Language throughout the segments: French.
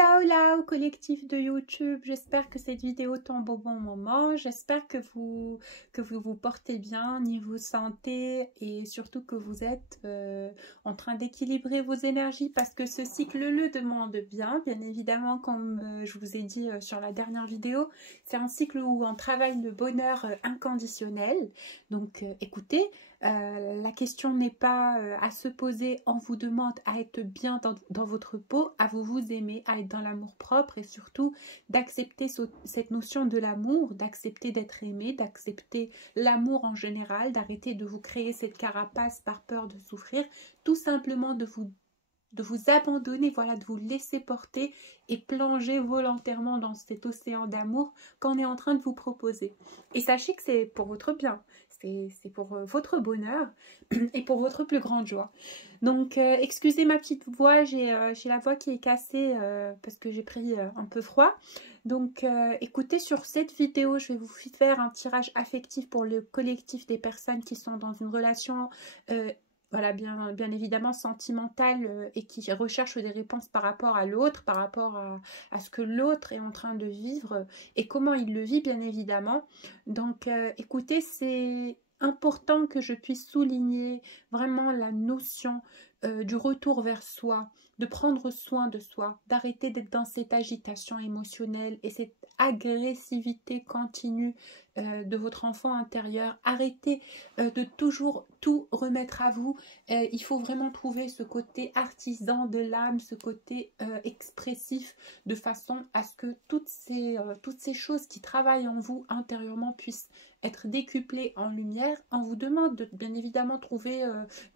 Ciao là au collectif de YouTube, j'espère que cette vidéo tombe au bon moment, j'espère que vous portez bien niveau santé et surtout que vous êtes en train d'équilibrer vos énergies parce que ce cycle le demande bien évidemment comme je vous ai dit sur la dernière vidéo, c'est un cycle où on travaille le bonheur inconditionnel, donc écoutez, la question n'est pas à se poser, on vous demande à être bien dans votre peau, à vous aimer, à être dans l'amour propre et surtout d'accepter cette notion de l'amour, d'accepter d'être aimé, d'accepter l'amour en général, d'arrêter de vous créer cette carapace par peur de souffrir, tout simplement de vous abandonner, voilà, de vous laisser porter et plonger volontairement dans cet océan d'amour qu'on est en train de vous proposer. Et sachez que c'est pour votre bien, c'est pour votre bonheur et pour votre plus grande joie. Donc, excusez ma petite voix, j'ai la voix qui est cassée parce que j'ai pris un peu froid. Donc, écoutez, sur cette vidéo, je vais vous faire un tirage affectif pour le collectif des personnes qui sont dans une relation voilà, bien évidemment sentimentale et qui recherchent des réponses par rapport à l'autre, par rapport à ce que l'autre est en train de vivre et comment il le vit, bien évidemment. Donc, écoutez, c'est important que je puisse souligner vraiment la notion du retour vers soi, de prendre soin de soi, d'arrêter d'être dans cette agitation émotionnelle et cette agressivité continue de votre enfant intérieur. Arrêtez de toujours tout remettre à vous. Il faut vraiment trouver ce côté artisan de l'âme, ce côté expressif, de façon à ce que toutes ces choses qui travaillent en vous intérieurement puissent être décuplées en lumière. On vous demande de bien évidemment trouver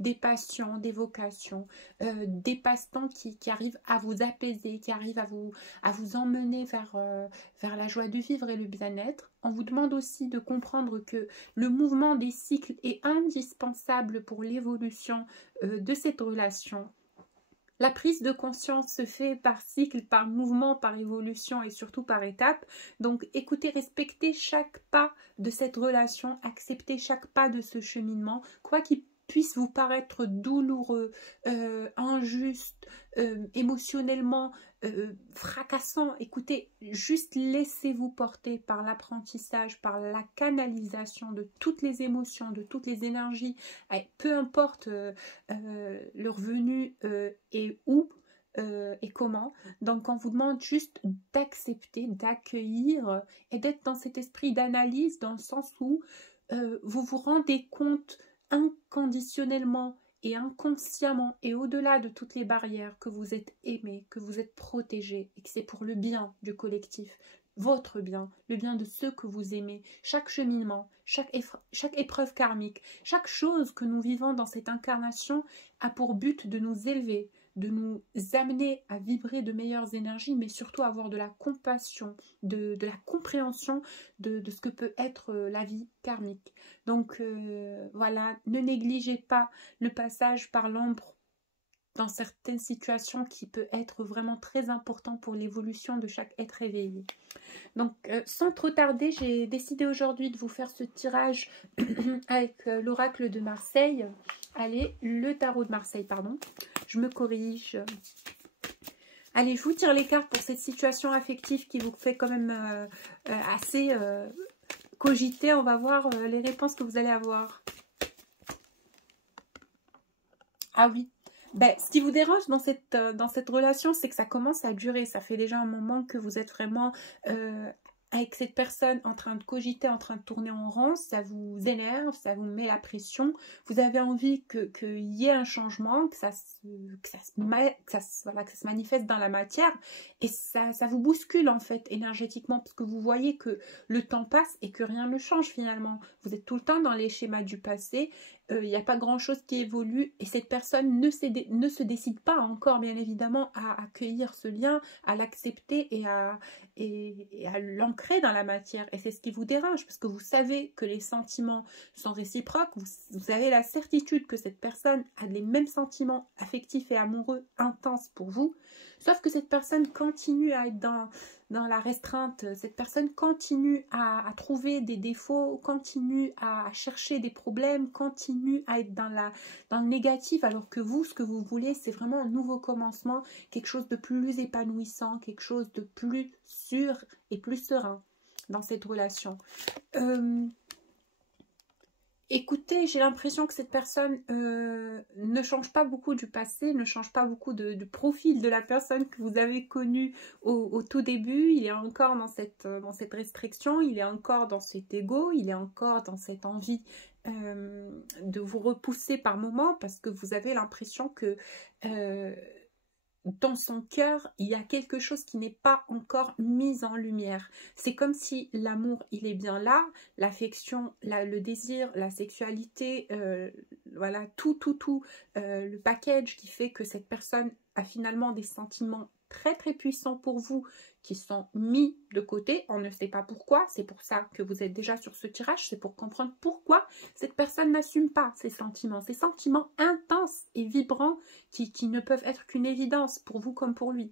des passions, des vocations, des passe-temps qui arrivent à vous apaiser, qui arrivent à vous emmener vers la joie de vivre et le bien-être. On vous demande aussi de comprendre que le mouvement des cycles est indispensable pour l'évolution de cette relation. La prise de conscience se fait par cycle, par mouvement, par évolution et surtout par étape. Donc écoutez, respectez chaque pas de cette relation, acceptez chaque pas de ce cheminement, quoi qu'il puisse vous paraître douloureux, injuste, émotionnellement fracassant. Écoutez, juste laissez-vous porter par l'apprentissage, par la canalisation de toutes les émotions, de toutes les énergies, peu importe leur venue et où et comment. Donc on vous demande juste d'accepter, d'accueillir et d'être dans cet esprit d'analyse, dans le sens où vous vous rendez compte inconditionnellement et inconsciemment et au-delà de toutes les barrières que vous êtes aimé, que vous êtes protégé et que c'est pour le bien du collectif, votre bien, le bien de ceux que vous aimez. Chaque cheminement, chaque épreuve karmique, chaque chose que nous vivons dans cette incarnation a pour but de nous élever, de nous amener à vibrer de meilleures énergies, mais surtout avoir de la compassion, de la compréhension de ce que peut être la vie karmique. Donc voilà, ne négligez pas le passage par l'ombre dans certaines situations qui peut être vraiment très important pour l'évolution de chaque être éveillé. Donc sans trop tarder, j'ai décidé aujourd'hui de vous faire ce tirage avec l'oracle de Marseille. Allez, le tarot de Marseille, pardon. Je me corrige. Allez, je vous tire les cartes pour cette situation affective qui vous fait quand même assez cogiter. On va voir les réponses que vous allez avoir. Ah oui. Ben, ce qui vous dérange dans cette relation, c'est que ça commence à durer. Ça fait déjà un moment que vous êtes vraiment avec cette personne en train de cogiter, en train de tourner en rond. Ça vous énerve, ça vous met la pression. Vous avez envie qu'il y ait un changement, que ça se manifeste dans la matière. Et ça vous bouscule en fait énergétiquement, parce que vous voyez que le temps passe et que rien ne change finalement. Vous êtes tout le temps dans les schémas du passé. Il n'y a pas grand chose qui évolue et cette personne ne se décide pas encore bien évidemment à accueillir ce lien, à l'accepter et à l'ancrer dans la matière. Et c'est ce qui vous dérange parce que vous savez que les sentiments sont réciproques, vous avez la certitude que cette personne a les mêmes sentiments affectifs et amoureux intenses pour vous. Sauf que cette personne continue à être dans la restreinte, cette personne continue à trouver des défauts, continue à chercher des problèmes, continue à être dans le négatif, alors que vous, ce que vous voulez, c'est vraiment un nouveau commencement, quelque chose de plus épanouissant, quelque chose de plus sûr et plus serein dans cette relation. Écoutez, j'ai l'impression que cette personne ne change pas beaucoup du passé, ne change pas beaucoup du profil de la personne que vous avez connue au tout début. Il est encore dans cette restriction, il est encore dans cet ego, il est encore dans cette envie de vous repousser par moments parce que vous avez l'impression que dans son cœur, il y a quelque chose qui n'est pas encore mis en lumière. C'est comme si l'amour, il est bien là, l'affection, le désir, la sexualité, voilà, tout, le package qui fait que cette personne a finalement des sentiments très très puissants pour vous qui sont mis de côté, on ne sait pas pourquoi, c'est pour ça que vous êtes déjà sur ce tirage, c'est pour comprendre pourquoi cette personne n'assume pas ces sentiments intenses et vibrants qui ne peuvent être qu'une évidence pour vous comme pour lui.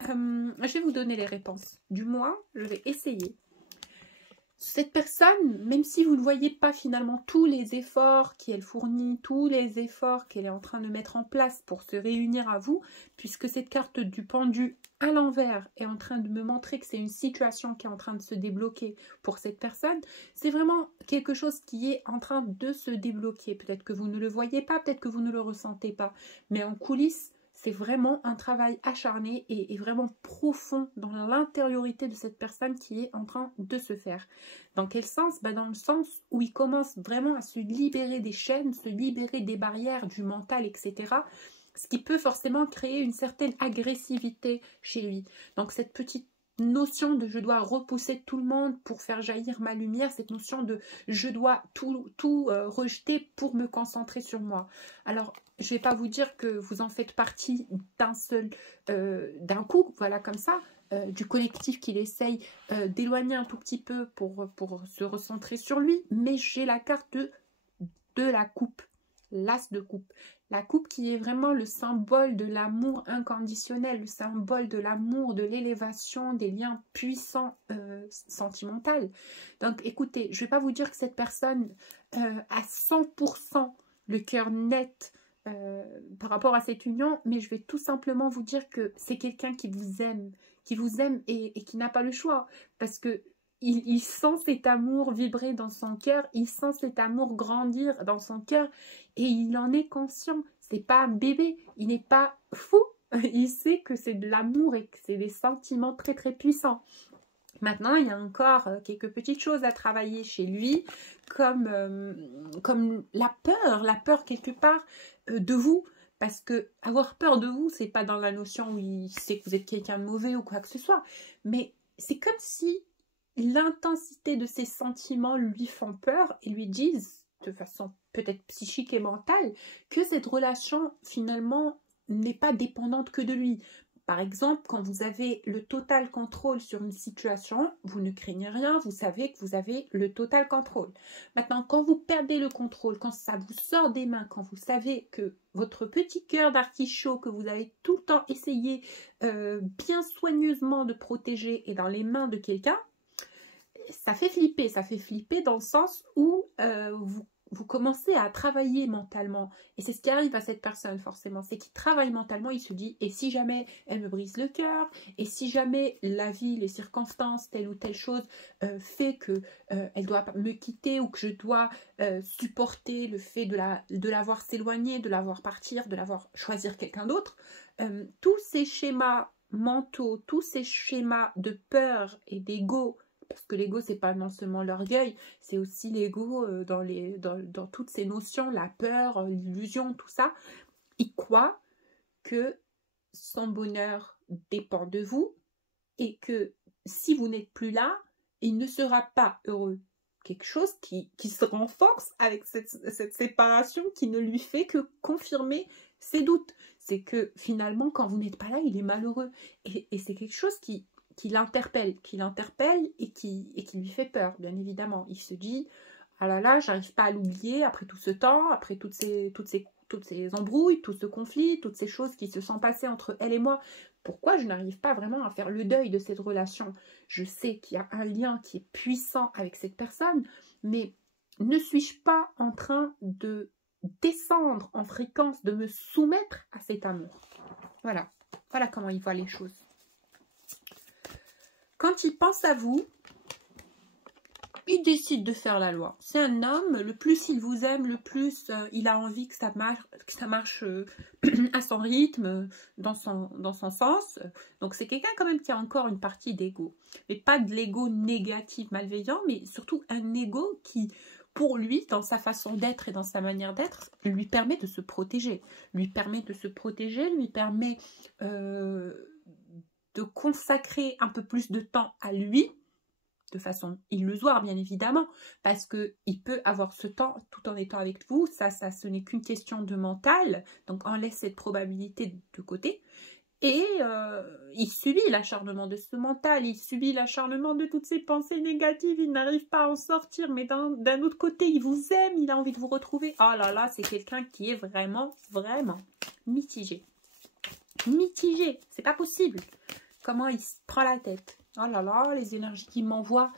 Je vais vous donner les réponses. Du moins, je vais essayer. Cette personne, même si vous ne voyez pas finalement tous les efforts qu'elle fournit, tous les efforts qu'elle est en train de mettre en place pour se réunir à vous, puisque cette carte du pendu à l'envers est en train de me montrer que c'est une situation qui est en train de se débloquer pour cette personne, c'est vraiment quelque chose qui est en train de se débloquer. Peut-être que vous ne le voyez pas, peut-être que vous ne le ressentez pas, mais en coulisses, c'est vraiment un travail acharné et vraiment profond dans l'intériorité de cette personne qui est en train de se faire. Dans quel sens? Dans le sens où il commence vraiment à se libérer des chaînes, se libérer des barrières, du mental, etc. Ce qui peut forcément créer une certaine agressivité chez lui. Donc cette petite notion de je dois repousser tout le monde pour faire jaillir ma lumière, cette notion de je dois tout rejeter pour me concentrer sur moi. Alors, je ne vais pas vous dire que vous en faites partie d'un coup, voilà comme ça, du collectif qu'il essaye d'éloigner un tout petit peu pour se recentrer sur lui, mais j'ai la carte de la coupe, l'as de coupe. La coupe qui est vraiment le symbole de l'amour inconditionnel, le symbole de l'amour, de l'élévation, des liens puissants sentimentaux. Donc écoutez, je ne vais pas vous dire que cette personne a 100% le cœur net par rapport à cette union, mais je vais tout simplement vous dire que c'est quelqu'un qui vous aime et qui n'a pas le choix, parce que il sent cet amour vibrer dans son cœur, il sent cet amour grandir dans son cœur et il en est conscient. C'est pas un bébé, il n'est pas fou, il sait que c'est de l'amour et que c'est des sentiments très très puissants. Maintenant, il y a encore quelques petites choses à travailler chez lui, comme la peur quelque part de vous. Parce que avoir peur de vous, c'est pas dans la notion où il sait que vous êtes quelqu'un de mauvais ou quoi que ce soit, mais c'est comme si l'intensité de ses sentiments lui font peur et lui disent, de façon peut-être psychique et mentale, que cette relation finalement n'est pas dépendante que de lui. Par exemple, quand vous avez le total contrôle sur une situation, vous ne craignez rien, vous savez que vous avez le total contrôle. Maintenant, quand vous perdez le contrôle, quand ça vous sort des mains, quand vous savez que votre petit cœur d'artichaut que vous avez tout le temps essayé bien soigneusement de protéger est dans les mains de quelqu'un, ça fait flipper dans le sens où vous commencez à travailler mentalement. Et c'est ce qui arrive à cette personne forcément, c'est qu'il travaille mentalement, il se dit, et si jamais elle me brise le cœur, et si jamais la vie, les circonstances, telle ou telle chose fait que elle doit me quitter ou que je dois supporter le fait de la voir s'éloigner, de la voir partir, de la voir choisir quelqu'un d'autre, tous ces schémas mentaux, tous ces schémas de peur et d'ego, parce que l'ego, c'est pas non seulement l'orgueil, c'est aussi l'ego dans toutes ces notions, la peur, l'illusion, tout ça. Il croit que son bonheur dépend de vous et que si vous n'êtes plus là, il ne sera pas heureux. Quelque chose qui se renforce avec cette séparation qui ne lui fait que confirmer ses doutes. C'est que finalement, quand vous n'êtes pas là, il est malheureux. Et c'est quelque chose qui l'interpelle et qui lui fait peur, bien évidemment. Il se dit, ah là là, j'arrive pas à l'oublier après tout ce temps, après toutes ces embrouilles, tout ce conflit, toutes ces choses qui se sont passées entre elle et moi Pourquoi je n'arrive pas vraiment à faire le deuil de cette relation? Je sais qu'il y a un lien qui est puissant avec cette personne, mais ne suis-je pas en train de descendre en fréquence, de me soumettre à cet amour? Voilà, voilà comment il voit les choses. Quand il pense à vous, il décide de faire la loi. C'est un homme, le plus il vous aime, le plus il a envie que ça marche à son rythme, dans son sens. Donc c'est quelqu'un quand même qui a encore une partie d'ego. Mais pas de l'ego négatif, malveillant, mais surtout un ego qui, pour lui, dans sa façon d'être et dans sa manière d'être, lui permet de se protéger. Lui permet de consacrer un peu plus de temps à lui, de façon illusoire bien évidemment, parce qu'il peut avoir ce temps tout en étant avec vous, ça ce n'est qu'une question de mental, donc on laisse cette probabilité de côté, et il subit l'acharnement de ce mental, il subit l'acharnement de toutes ces pensées négatives, il n'arrive pas à en sortir, mais d'un autre côté, il vous aime, il a envie de vous retrouver. Oh là là, c'est quelqu'un qui est vraiment, vraiment mitigé. Mitigé, c'est pas possible. Comment il se prend la tête. Oh là là, les énergies qu'il m'envoie.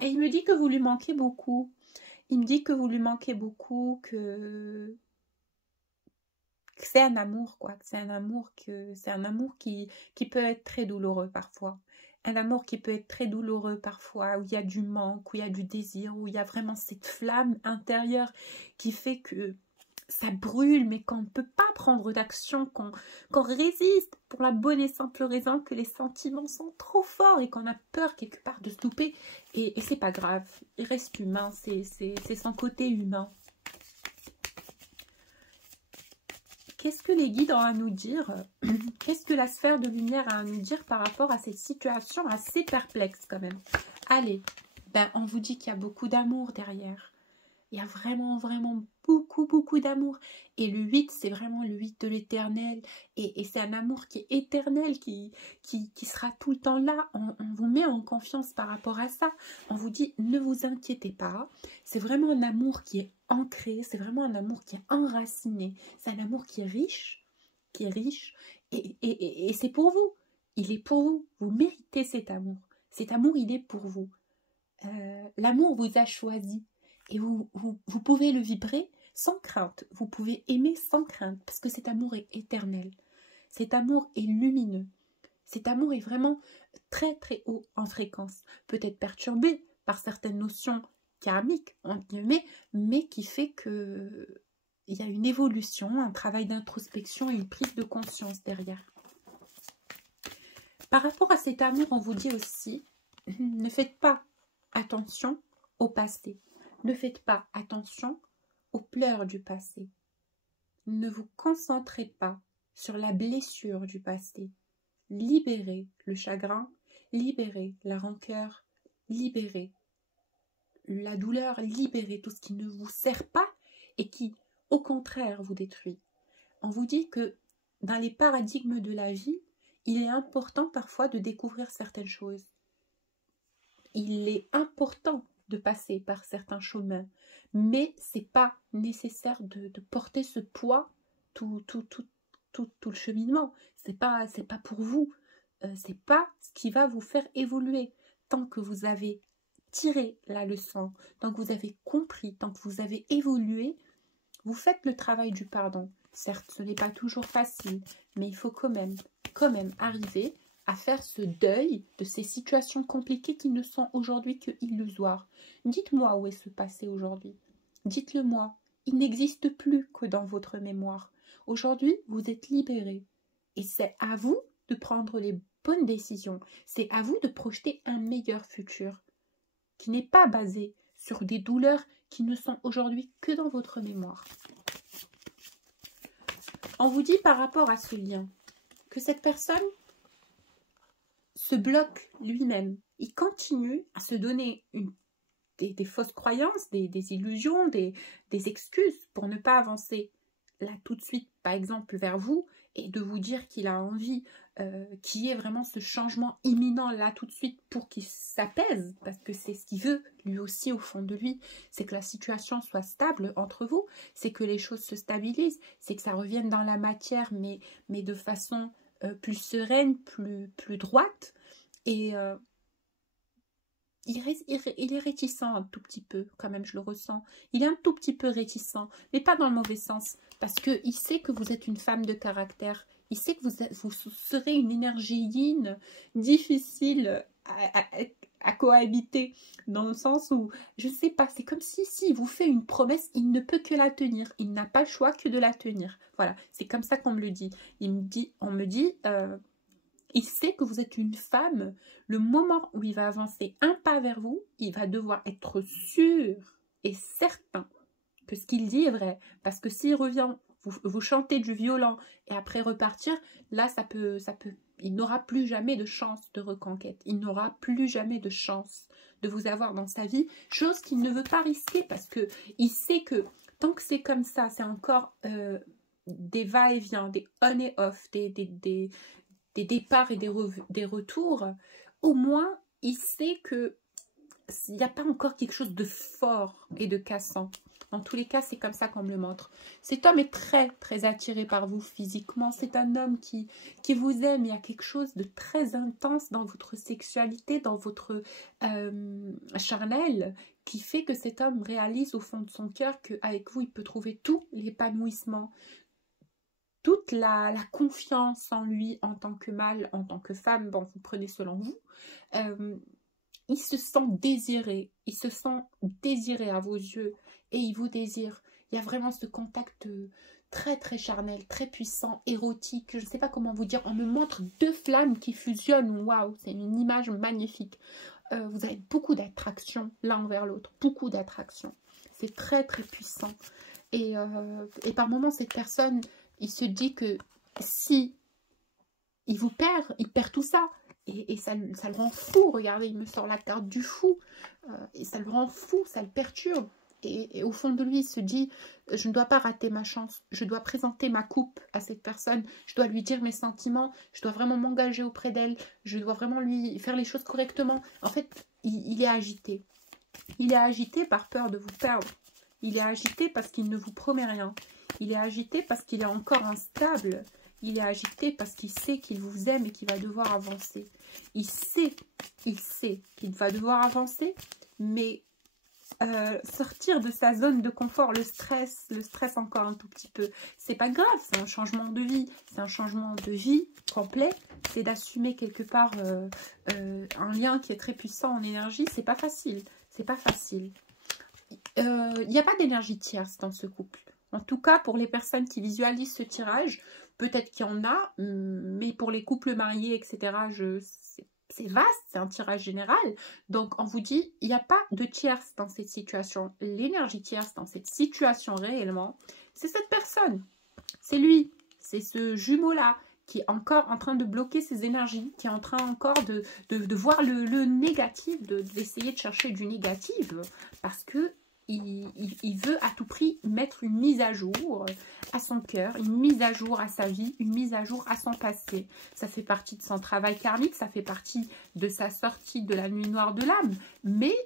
Et il me dit que vous lui manquez beaucoup. Il me dit que vous lui manquez beaucoup, que c'est un amour, quoi. C'est un amour qui peut être très douloureux parfois. Un amour qui peut être très douloureux parfois, où il y a du manque, où il y a du désir, où il y a vraiment cette flamme intérieure qui fait que ça brûle, mais qu'on ne peut pas prendre d'action, qu'on résiste pour la bonne et simple raison que les sentiments sont trop forts et qu'on a peur quelque part de se louper. Et c'est pas grave, il reste humain, c'est son côté humain. Qu'est-ce que les guides ont à nous dire? Qu'est-ce que la sphère de lumière a à nous dire par rapport à cette situation assez perplexe quand même? Allez, ben on vous dit qu'il y a beaucoup d'amour derrière. Il y a vraiment, vraiment beaucoup d'amour. Et le 8, c'est vraiment le 8 de l'éternel. Et c'est un amour qui est éternel, qui sera tout le temps là. On vous met en confiance par rapport à ça. On vous dit, ne vous inquiétez pas. C'est vraiment un amour qui est ancré. C'est vraiment un amour qui est enraciné. C'est un amour qui est riche. Et c'est pour vous. Il est pour vous. Vous méritez cet amour. Cet amour, il est pour vous. L'amour vous a choisi. Et vous pouvez le vibrer sans crainte. Vous pouvez aimer sans crainte parce que cet amour est éternel. Cet amour est lumineux. Cet amour est vraiment très très haut en fréquence. Peut-être perturbé par certaines notions karmiques, entre guillemets, mais qui fait que il y a une évolution, un travail d'introspection et une prise de conscience derrière. Par rapport à cet amour, on vous dit aussi, ne faites pas attention au passé. Ne faites pas attention aux pleurs du passé. Ne vous concentrez pas sur la blessure du passé. Libérez le chagrin, libérez la rancœur, libérez la douleur, libérez tout ce qui ne vous sert pas et qui, au contraire, vous détruit. On vous dit que dans les paradigmes de la vie, il est important parfois de découvrir certaines choses. Il est important de passer par certains chemins, mais c'est pas nécessaire de porter ce poids tout le cheminement. C'est pas pour vous, c'est pas ce qui va vous faire évoluer. Tant que vous avez tiré la leçon, tant que vous avez compris, tant que vous avez évolué, vous faites le travail du pardon. Certes, ce n'est pas toujours facile, mais il faut quand même arriver à faire ce deuil de ces situations compliquées qui ne sont aujourd'hui que illusoires. Dites-moi où est ce passé aujourd'hui. Dites-le moi. Il n'existe plus que dans votre mémoire. Aujourd'hui, vous êtes libérés. Et c'est à vous de prendre les bonnes décisions. C'est à vous de projeter un meilleur futur qui n'est pas basé sur des douleurs qui ne sont aujourd'hui que dans votre mémoire. On vous dit par rapport à ce lien que cette personne se bloque lui-même. Il continue à se donner des fausses croyances, des illusions, des excuses pour ne pas avancer là tout de suite, par exemple, vers vous, et de vous dire qu'il a envie qu'il y ait vraiment ce changement imminent là tout de suite pour qu'il s'apaise, parce que c'est ce qu'il veut lui aussi au fond de lui, c'est que la situation soit stable entre vous, c'est que les choses se stabilisent, c'est que ça revienne dans la matière, mais de façon plus sereine, plus droite. Et il est réticent un tout petit peu, quand même, je le ressens. Il est un tout petit peu réticent, mais pas dans le mauvais sens, parce qu'il sait que vous êtes une femme de caractère. Il sait que vous serez une énergie yin difficile à cohabiter, dans le sens où, je sais pas, c'est comme si il vous fait une promesse, il ne peut que la tenir. Il n'a pas le choix que de la tenir. Voilà, c'est comme ça qu'on me le dit. On me dit... il sait que vous êtes une femme. Le moment où il va avancer un pas vers vous, il va devoir être sûr et certain que ce qu'il dit est vrai. Parce que s'il revient, vous chantez du violent et après repartir, là, il n'aura plus jamais de chance de reconquête. Il n'aura plus jamais de chance de vous avoir dans sa vie. Chose qu'il ne veut pas risquer parce que il sait que tant que c'est comme ça, c'est encore des va-et-vient, des on et off, des départs et des retours, au moins, il sait que il n'y a pas encore quelque chose de fort et de cassant. Dans tous les cas, c'est comme ça qu'on me le montre. Cet homme est très, très attiré par vous physiquement. C'est un homme qui vous aime. Il y a quelque chose de très intense dans votre sexualité, dans votre charnel, qui fait que cet homme réalise au fond de son cœur qu'avec vous, il peut trouver tout l'épanouissement, toute la confiance en lui en tant que mâle, en tant que femme, bon, vous prenez selon vous, il se sent désiré, à vos yeux et il vous désire. Il y a vraiment ce contact très très charnel, très puissant, érotique, je ne sais pas comment vous dire, on me montre deux flammes qui fusionnent, waouh, c'est une image magnifique. Vous avez beaucoup d'attraction l'un envers l'autre, beaucoup d'attraction, c'est très très puissant et par moments cette personne, il se dit que si il vous perd, il perd tout ça. Et ça le rend fou. Regardez, il me sort la carte du fou. Et ça le rend fou, ça le perturbe. Et au fond de lui, il se dit, je ne dois pas rater ma chance. Je dois présenter ma coupe à cette personne. Je dois lui dire mes sentiments. Je dois vraiment m'engager auprès d'elle. Je dois vraiment lui faire les choses correctement. En fait, il est agité. Il est agité par peur de vous perdre. Il est agité parce qu'il ne vous promet rien. Il est agité parce qu'il est encore instable. Il est agité parce qu'il sait qu'il vous aime et qu'il va devoir avancer. Il sait qu'il va devoir avancer, mais sortir de sa zone de confort, le stress encore un tout petit peu, c'est pas grave, c'est un changement de vie. C'est un changement de vie complet. C'est d'assumer quelque part un lien qui est très puissant en énergie. C'est pas facile. C'est pas facile. Il n'y a pas d'énergie tierce dans ce couple. En tout cas, pour les personnes qui visualisent ce tirage, peut-être qu'il y en a, mais pour les couples mariés, etc., c'est vaste, c'est un tirage général. Donc, on vous dit, il n'y a pas de tierce dans cette situation. L'énergie tierce dans cette situation réellement, c'est cette personne. C'est lui, c'est ce jumeau-là qui est encore en train de bloquer ses énergies, qui est en train encore de voir le négatif, d'essayer de chercher du négatif, parce que il veut à tout prix mettre une mise à jour à son cœur, une mise à jour à sa vie, une mise à jour à son passé. Ça fait partie de son travail karmique, ça fait partie de sa sortie de la nuit noire de l'âme. Mais,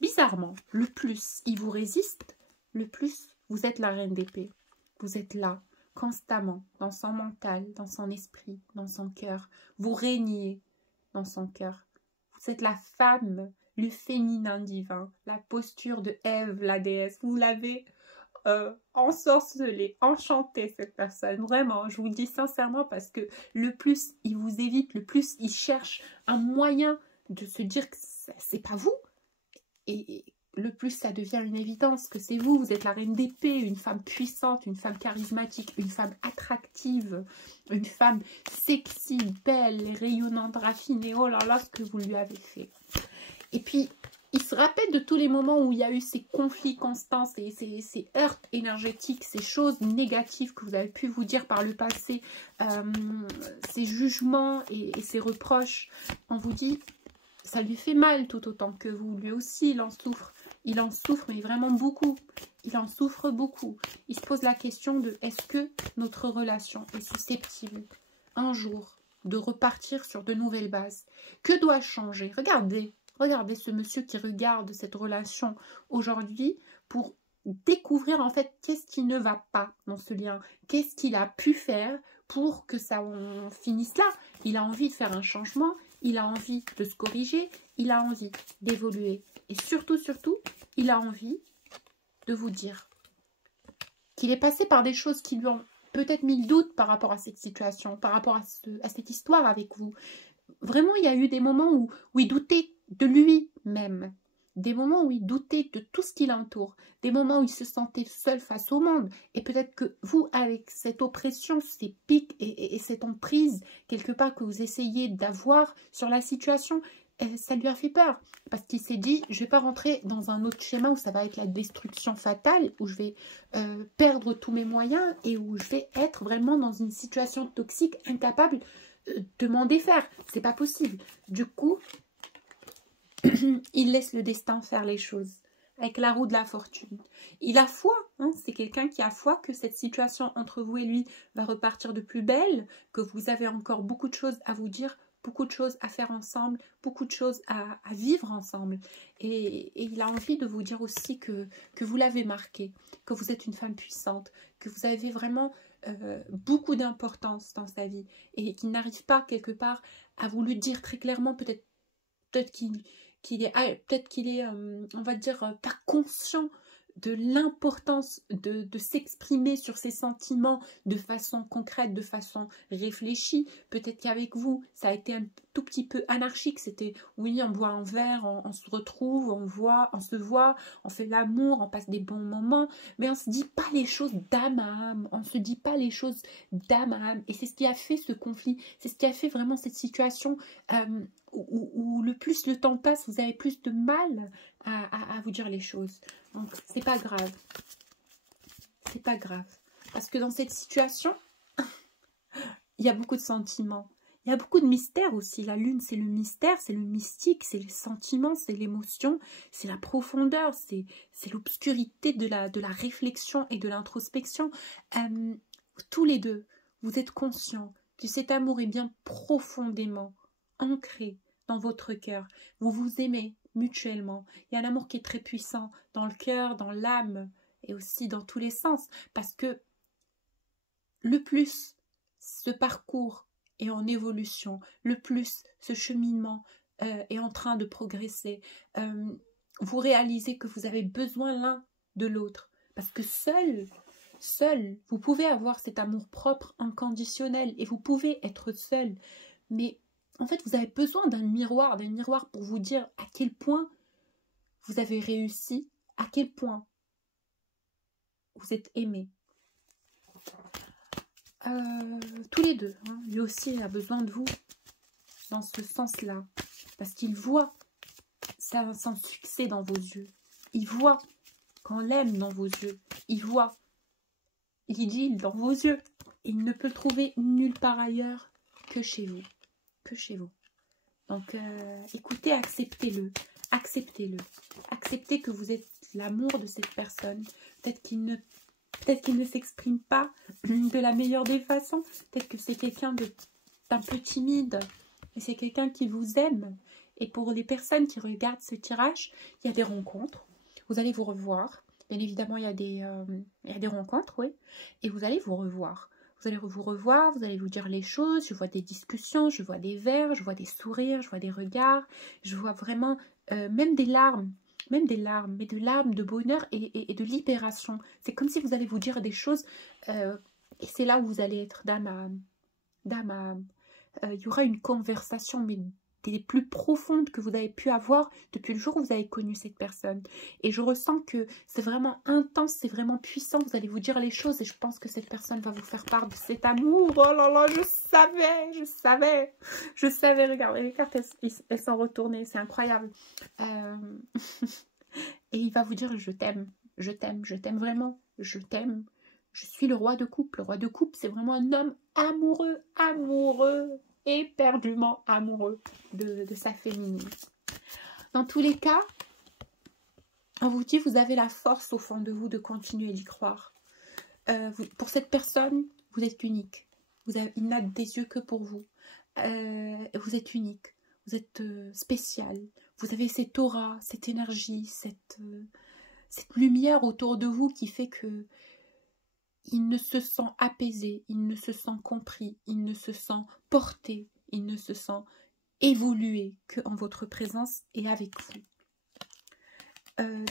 bizarrement, le plus il vous résiste, le plus vous êtes la reine d'épée. Vous êtes là, constamment, dans son mental, dans son esprit, dans son cœur. Vous régnez dans son cœur. Vous êtes la femme, le féminin divin, la posture de Ève, la déesse. Vous l'avez ensorcelée, enchantée, cette personne. Vraiment, je vous le dis sincèrement, parce que le plus il vous évite, le plus il cherche un moyen de se dire que c'est pas vous. Et le plus ça devient une évidence que c'est vous. Vous êtes la reine d'épée, une femme puissante, une femme charismatique, une femme attractive, une femme sexy, belle, rayonnante, raffinée. Oh là là, ce que vous lui avez fait. Et puis, il se rappelle de tous les moments où il y a eu ces conflits constants, ces heurts énergétiques, ces choses négatives que vous avez pu vous dire par le passé, ces jugements et ces reproches. On vous dit, ça lui fait mal tout autant que vous. Lui aussi, il en souffre. Il en souffre, mais vraiment beaucoup. Il en souffre beaucoup. Il se pose la question de, est-ce que notre relation est susceptible, un jour, de repartir sur de nouvelles bases? Que doit changer? Regardez. Regardez ce monsieur qui regarde cette relation aujourd'hui pour découvrir en fait qu'est-ce qui ne va pas dans ce lien. Qu'est-ce qu'il a pu faire pour que ça en finisse là. Il a envie de faire un changement, il a envie de se corriger, il a envie d'évoluer. Et surtout, surtout, il a envie de vous dire qu'il est passé par des choses qui lui ont peut-être mis le doute par rapport à cette situation, par rapport à cette histoire avec vous. Vraiment, il y a eu des moments où il doutait de lui-même, des moments où il doutait de tout ce qui l'entoure, des moments où il se sentait seul face au monde. Et peut-être que vous, avec cette oppression, ces pics et cette emprise, quelque part, que vous essayez d'avoir sur la situation, ça lui a fait peur. Parce qu'il s'est dit, je ne vais pas rentrer dans un autre schéma où ça va être la destruction fatale, où je vais perdre tous mes moyens et où je vais être vraiment dans une situation toxique, incapable de m'en défaire. C'est pas possible. Du coup, il laisse le destin faire les choses avec la roue de la fortune. Il a foi, hein, c'est quelqu'un qui a foi que cette situation entre vous et lui va repartir de plus belle, que vous avez encore beaucoup de choses à vous dire, beaucoup de choses à faire ensemble, beaucoup de choses à vivre ensemble. Et il a envie de vous dire aussi que vous l'avez marqué, que vous êtes une femme puissante, que vous avez vraiment beaucoup d'importance dans sa vie et qu'il n'arrive pas quelque part à vous le dire très clairement, peut-être qu'il est, on va dire, pas conscient de l'importance de s'exprimer sur ses sentiments de façon concrète, de façon réfléchie. Peut-être qu'avec vous, ça a été un tout petit peu anarchique. C'était, oui, on boit un verre, on se retrouve, on se voit, on fait l'amour, on passe des bons moments, mais on ne se dit pas les choses d'âme à âme. On ne se dit pas les choses d'âme à âme. Et c'est ce qui a fait ce conflit. C'est ce qui a fait vraiment cette situation où le plus le temps passe, vous avez plus de mal à vous dire les choses. Donc, c'est pas grave. C'est pas grave. Parce que dans cette situation, il y a beaucoup de sentiments. Il y a beaucoup de mystères aussi. La lune, c'est le mystère, c'est le mystique, c'est les sentiments, c'est l'émotion, c'est la profondeur, c'est l'obscurité de la réflexion et de l'introspection. Tous les deux, vous êtes conscients que cet amour est bien profondément ancré dans votre cœur. Vous vous aimez mutuellement. Il y a un amour qui est très puissant dans le cœur, dans l'âme et aussi dans tous les sens. Parce que le plus ce parcours est en évolution, le plus ce cheminement est en train de progresser, vous réalisez que vous avez besoin l'un de l'autre. Parce que seul, vous pouvez avoir cet amour propre, inconditionnel, et vous pouvez être seul. Mais en fait, vous avez besoin d'un miroir pour vous dire à quel point vous avez réussi, à quel point vous êtes aimé. Tous les deux, hein, lui aussi a besoin de vous dans ce sens-là. Parce qu'il voit son succès dans vos yeux. Il voit qu'on l'aime dans vos yeux. Il voit l'idylle dans vos yeux. Il ne peut le trouver nulle part ailleurs que chez vous. Que chez vous. Donc, écoutez, acceptez-le. Acceptez-le. Acceptez que vous êtes l'amour de cette personne. Peut-être qu'il ne s'exprime pas de la meilleure des façons. Peut-être que c'est quelqu'un d'un peu timide. Mais c'est quelqu'un qui vous aime. Et pour les personnes qui regardent ce tirage, il y a des rencontres. Vous allez vous revoir. Bien évidemment, il y a des rencontres, oui. Et vous allez vous revoir. Vous allez vous revoir, vous allez vous dire les choses. Je vois des discussions, je vois des verres, je vois des sourires, je vois des regards. Je vois vraiment même des larmes. Même des larmes, mais de larmes de bonheur et de libération. C'est comme si vous allez vous dire des choses et c'est là où vous allez être d'âme à âme. D'âme à âme. Il y aura une conversation, mais des plus profondes que vous avez pu avoir depuis le jour où vous avez connu cette personne. Et je ressens que c'est vraiment intense, c'est vraiment puissant. Vous allez vous dire les choses et je pense que cette personne va vous faire part de cet amour. Oh là là, je savais. Regardez, les cartes, elles sont retournées. C'est incroyable. Et il va vous dire, je t'aime vraiment, je t'aime. Je suis le roi de coupe. Le roi de coupe, c'est vraiment un homme amoureux, éperdument amoureux de sa féminine. Dans tous les cas, on vous dit, vous avez la force au fond de vous de continuer d'y croire. Pour cette personne, vous êtes unique. Il n'a des yeux que pour vous. Vous êtes unique. Vous êtes spécial. Vous avez cette aura, cette énergie, cette lumière autour de vous qui fait que il ne se sent apaisé, il ne se sent compris, il ne se sent porté, il ne se sent évolué qu'en votre présence et avec vous.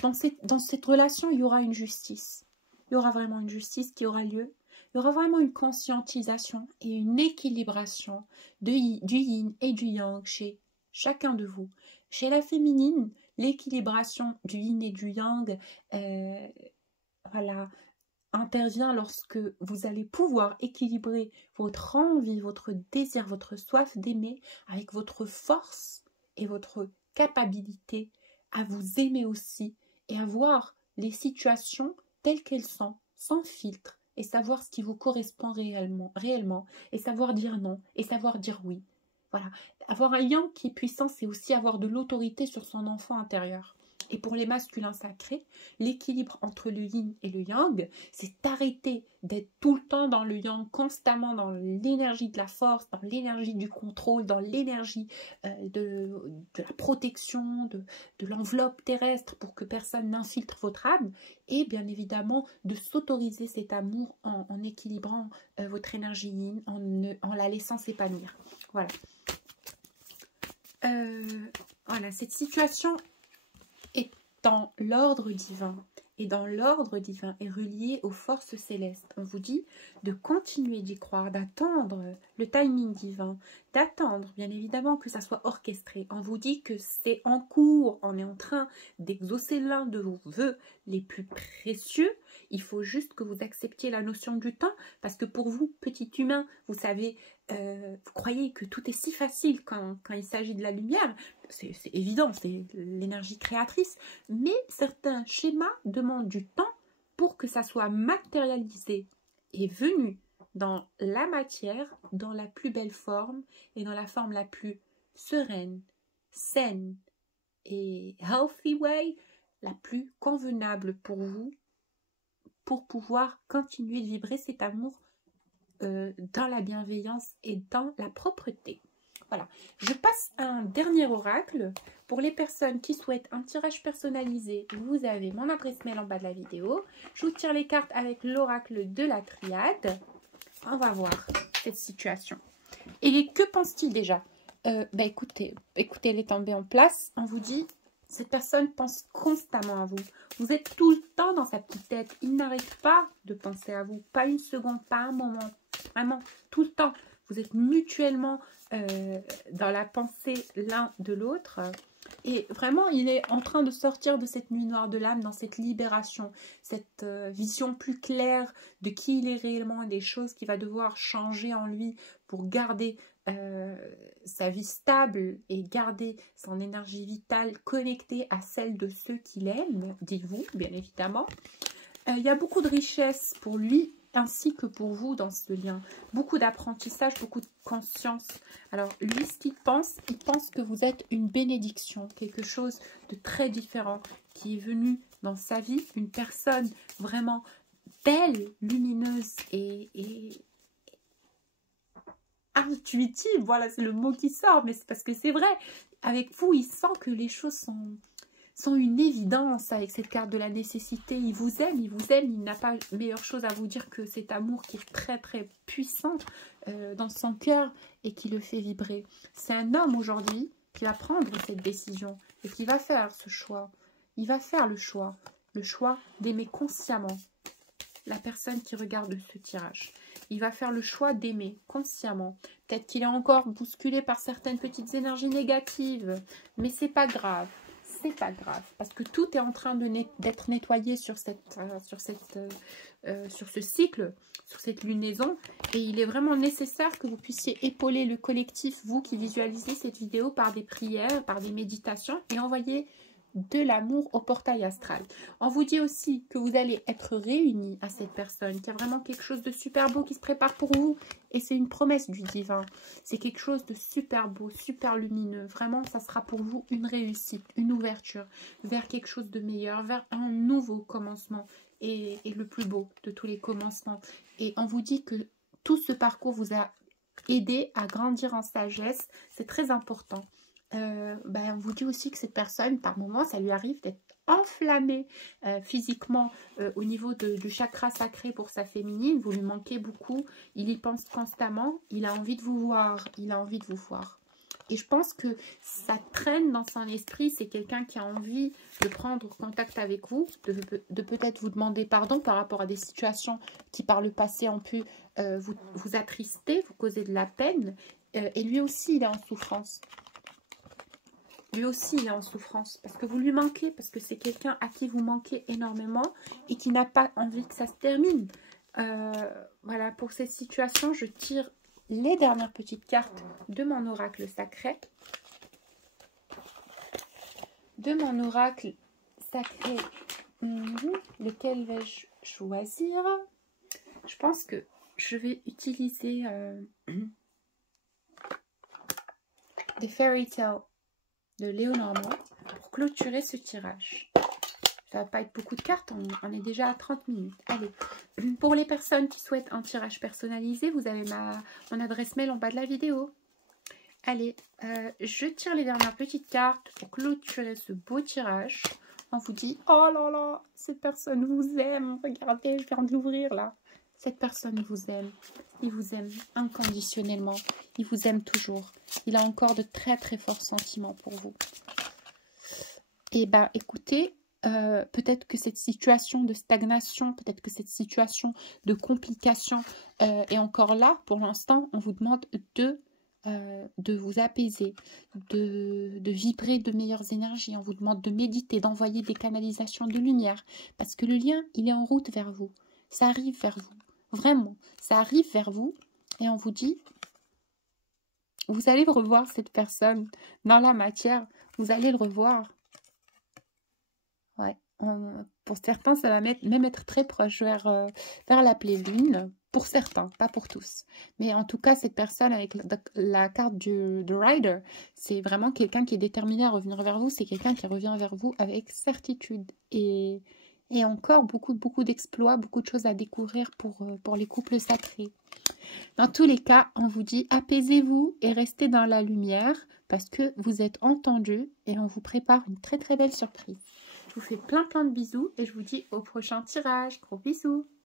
Dans cette relation, il y aura une justice. Il y aura vraiment une justice qui aura lieu. Il y aura vraiment une conscientisation et une équilibration du yin et du yang chez chacun de vous. Chez la féminine, l'équilibration du yin et du yang voilà, intervient lorsque vous allez pouvoir équilibrer votre envie, votre désir, votre soif d'aimer avec votre force et votre capacité à vous aimer aussi et à voir les situations telles qu'elles sont, sans filtre, et savoir ce qui vous correspond réellement, et savoir dire non, et savoir dire oui. Voilà. Avoir un yang qui est puissant, c'est aussi avoir de l'autorité sur son enfant intérieur. Et pour les masculins sacrés, l'équilibre entre le yin et le yang, c'est arrêter d'être tout le temps dans le yang, constamment dans l'énergie de la force, dans l'énergie du contrôle, dans l'énergie de la protection, de l'enveloppe terrestre pour que personne n'infiltre votre âme. Et bien évidemment, de s'autoriser cet amour en équilibrant votre énergie yin, en la laissant s'épanouir. Voilà. Voilà, cette situation est dans l'ordre divin. Et dans l'ordre divin est relié aux forces célestes. On vous dit de continuer d'y croire, d'attendre le timing divin, d'attendre bien évidemment que ça soit orchestré. On vous dit que c'est en cours, on est en train d'exaucer l'un de vos vœux les plus précieux. Il faut juste que vous acceptiez la notion du temps, parce que pour vous, petit humain, vous savez, vous croyez que tout est si facile quand il s'agit de la lumière. C'est évident, c'est l'énergie créatrice, mais certains schémas demandent du temps pour que ça soit matérialisé et venu dans la matière, dans la plus belle forme et dans la forme la plus sereine, saine et healthy way, la plus convenable pour vous, pour pouvoir continuer de vibrer cet amour dans la bienveillance et dans la propreté. Voilà, je passe un dernier oracle. Pour les personnes qui souhaitent un tirage personnalisé, vous avez mon adresse mail en bas de la vidéo. Je vous tire les cartes avec l'oracle de la triade. On va voir cette situation. Et que pense-t-il déjà? Écoutez, elle est tombée en place. On vous dit, cette personne pense constamment à vous. Vous êtes tout le temps dans sa petite tête. Il n'arrête pas de penser à vous. Pas une seconde, pas un moment. Vraiment, tout le temps. Vous êtes mutuellement dans la pensée l'un de l'autre. Et vraiment, il est en train de sortir de cette nuit noire de l'âme, dans cette libération, cette vision plus claire de qui il est réellement et des choses qu'il va devoir changer en lui pour garder sa vie stable et garder son énergie vitale connectée à celle de ceux qu'il aime, dites-vous, bien évidemment. Il y a beaucoup de richesse pour lui, ainsi que pour vous dans ce lien. Beaucoup d'apprentissage, beaucoup de conscience. Alors, lui, ce qu'il pense que vous êtes une bénédiction, quelque chose de très différent qui est venu dans sa vie, une personne vraiment belle, lumineuse et intuitive. Voilà, c'est le mot qui sort, mais c'est parce que c'est vrai. Avec vous, il sent que les choses sont une évidence avec cette carte de la nécessité. Il vous aime, il n'a pas meilleure chose à vous dire que cet amour qui est très très puissant dans son cœur et qui le fait vibrer. C'est un homme aujourd'hui qui va prendre cette décision et qui va faire ce choix. Il va faire le choix d'aimer consciemment la personne qui regarde ce tirage. Il va faire le choix d'aimer consciemment. Peut-être qu'il est encore bousculé par certaines petites énergies négatives, mais c'est pas grave. C'est pas grave, parce que tout est en train d'être nettoyé sur ce cycle, sur cette lunaison, et il est vraiment nécessaire que vous puissiez épauler le collectif, vous qui visualisez cette vidéo, par des prières, par des méditations, et envoyer de l'amour au portail astral. On vous dit aussi que vous allez être réunis à cette personne, qu'il y a vraiment quelque chose de super beau qui se prépare pour vous, et c'est une promesse du divin. C'est quelque chose de super beau, super lumineux. Vraiment, ça sera pour vous une réussite, une ouverture vers quelque chose de meilleur, vers un nouveau commencement, et le plus beau de tous les commencements. Et on vous dit que tout ce parcours vous a aidé à grandir en sagesse. C'est très important. on vous dit aussi que cette personne, par moment, ça lui arrive d'être enflammée physiquement au niveau du chakra sacré pour sa féminine. Vous lui manquez beaucoup, il y pense constamment, il a envie de vous voir, il a envie de vous voir. Et je pense que ça traîne dans son esprit, c'est quelqu'un qui a envie de prendre contact avec vous, de peut-être vous demander pardon par rapport à des situations qui par le passé ont pu vous attrister, vous causer de la peine. Et lui aussi, il est en souffrance. Lui aussi, il est en souffrance parce que vous lui manquez, parce que c'est quelqu'un à qui vous manquez énormément et qui n'a pas envie que ça se termine. Voilà, pour cette situation, je tire les dernières petites cartes de mon oracle sacré. De mon oracle sacré, lequel vais-je choisir? Je pense que je vais utiliser des Fairy Tales de Léonormand pour clôturer ce tirage. Ça va pas être beaucoup de cartes, on est déjà à 30 minutes. Allez, pour les personnes qui souhaitent un tirage personnalisé, vous avez mon adresse mail en bas de la vidéo. Allez, je tire les dernières petites cartes pour clôturer ce beau tirage. On vous dit, oh là là, cette personne vous aime. Regardez, je viens de l'ouvrir là. Cette personne vous aime. Il vous aime inconditionnellement. Il vous aime toujours. Il a encore de très très forts sentiments pour vous. Et ben, écoutez, peut-être que cette situation de stagnation, peut-être que cette situation de complication est encore là. Pour l'instant, on vous demande de vous apaiser, de vibrer de meilleures énergies. On vous demande de méditer, d'envoyer des canalisations de lumière. Parce que le lien, il est en route vers vous. Ça arrive vers vous. Vraiment, ça arrive vers vous. Et on vous dit, vous allez le revoir, cette personne, dans la matière. Vous allez le revoir. Ouais. Pour certains, ça va même être très proche vers la pleine lune. Pour certains, pas pour tous. Mais en tout cas, cette personne avec la carte du Rider, c'est vraiment quelqu'un qui est déterminé à revenir vers vous. C'est quelqu'un qui revient vers vous avec certitude. Et encore beaucoup d'exploits, beaucoup de choses à découvrir pour les couples sacrés. Dans tous les cas, on vous dit apaisez-vous et restez dans la lumière parce que vous êtes entendus et on vous prépare une très très belle surprise. Je vous fais plein de bisous et je vous dis au prochain tirage. Gros bisous!